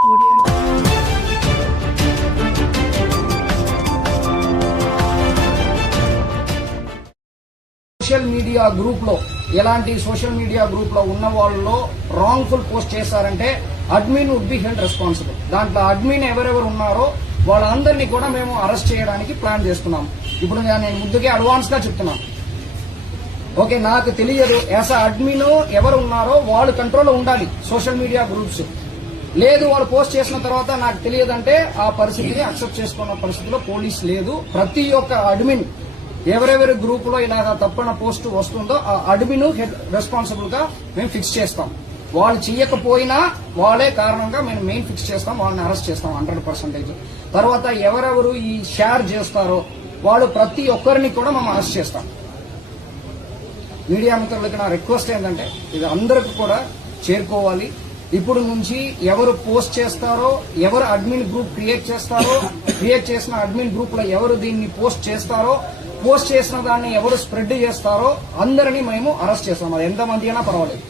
Social media group లో ఎలాంటి social media group లో ఉన్న వాళ్ళలో రాంగ్ఫుల్ పోస్ట్ చేశారంటే admin would be held responsible. దాంట్లో అడ్మిన్ ఎవరెవరు ఉన్నారో వాళ్ళందరినీ కూడా మేము అరెస్ట్ చేయడానికి ప్లాన్ చేస్తున్నాం. ఇప్పుడు నేను ముందుకే అడ్వాన్స్ గా చెప్తున్నాను. ఓకే, నాకు తెలియదు యాజ్ అడ్మిన్ ఎవరు ఉన్నారో వాళ్ళు కంట్రోల్లో ఉండాలి సోషల్ మీడియా గ్రూప్స్. లేదు వాళ్ళు పోస్ట్ చేసిన తర్వాత నాకు తెలియదంటే ఆ పరిస్థితిని అక్సెప్ట్ చేసుకున్న పరిస్థితిలో పోలీస్ లేదు. ప్రతి ఒక్క అడ్మిన్ ఎవరెవరి గ్రూప్ లో ఇలాగా తప్పన పోస్ట్ వస్తుందో ఆ అడ్మిన్ రెస్పాన్సిబుల్ గా మేము ఫిక్స్ చేస్తాం. వాళ్ళు చేయకపోయినా వాళ్ళే కారణంగా మేము మెయిన్ ఫిక్స్ చేస్తాం, వాళ్ళని అరెస్ట్ చేస్తాం 100%. తర్వాత ఎవరెవరు ఈ షేర్ చేస్తారో వాళ్ళు ప్రతి ఒక్కరిని కూడా మేము అరెస్ట్ చేస్తాం. మీడియా మిత్రులకి నా రిక్వెస్ట్ ఏంటంటే ఇది అందరికి కూడా చేరుకోవాలి. ఇప్పుడు నుంచి ఎవరు పోస్ట్ చేస్తారో, ఎవరు అడ్మిన్ గ్రూప్ క్రియేట్ చేస్తారో, క్రియేట్ చేసిన అడ్మిన్ గ్రూప్ లో ఎవరు దీన్ని పోస్ట్ చేస్తారో, పోస్ట్ చేసిన దాన్ని ఎవరు స్ప్రెడ్ చేస్తారో అందరినీ మేము అరెస్ట్ చేస్తాం. అది ఎంతమంది అయినా పర్వాలేదు.